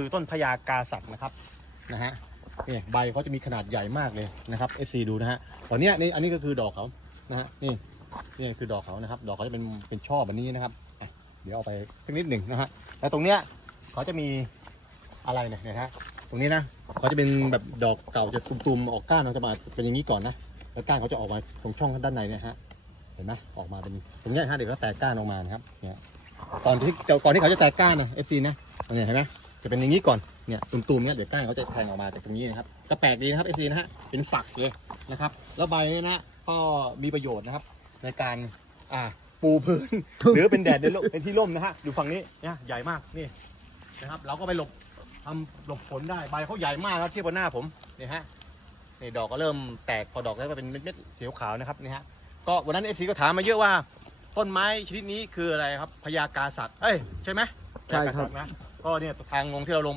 คือต้นพญากาสักนะครับนะฮะนี่ใบเขาจะมีขนาดใหญ่มากเลยนะครับ FC ดูนะฮะตอนนี้นี่อันนี้ก็คือดอกเขานะฮะนี่นี่คือดอกเขานะครับ ดอกเขาจะเป็นเป็นช่อแบบนี้นะครับเดี๋ยวเอาไปสักนิดหนึ่งนะฮะแล้วตรงเนี้ยเขาจะมีอะไรเนี่ยนะฮะตรงนี้นะเขาจะเป็นแบบดอกเก่าจะตุ่มๆออกก้านเขาจะมาเป็นอย่างนี้ก่อนนะแล้วก้านเขาจะออกมาตรงช่องด้านในเนี่ยฮะเห็นไหมออกมาเป็นตรงนี้ฮะเดี๋ยวก็แตกก้านออกมานะครับเนี่ยตอนที่ก่อนที่เขาจะแตกก้านนะ FC นะเนี่ยเห็นไหม จะเป็นอย่างนี้ก่อนเนี่ยตุ่มๆเนี่ยเดี๋ยวก้านเขาจะแทงออกมาจากตรงนี้นะครับก็แปลกดีนะครับ FC นะฮะเป็นฝักเลยนะครับ แล้วใบเนี่ยนะก็มีประโยชน์นะครับ ในการอ่าปูพื้น หรือเป็นแดดเป็นร่มเป็นที่ร่มนะฮะอยู่ฝั่งนี้เนี่ยใหญ่มากนี่นะครับ เราก็ไปหลบทำหลบฝนได้ใบเขาใหญ่มากครับเทียบบนหน้าผมเนี่ยฮะนี่ดอกก็เริ่มแตกพอดอกแล้วก็เป็นเม็ดๆสีขาวๆนะครับนี่ฮะก็วันนั้น FC ก็ถามมาเยอะว่าต้นไม้ชนิดนี้คืออะไรครับพญากาสัตว์เอ้ยใช่ไหมพญากาสัตว์นะ ก็เนี่ยทางลงที่เราลง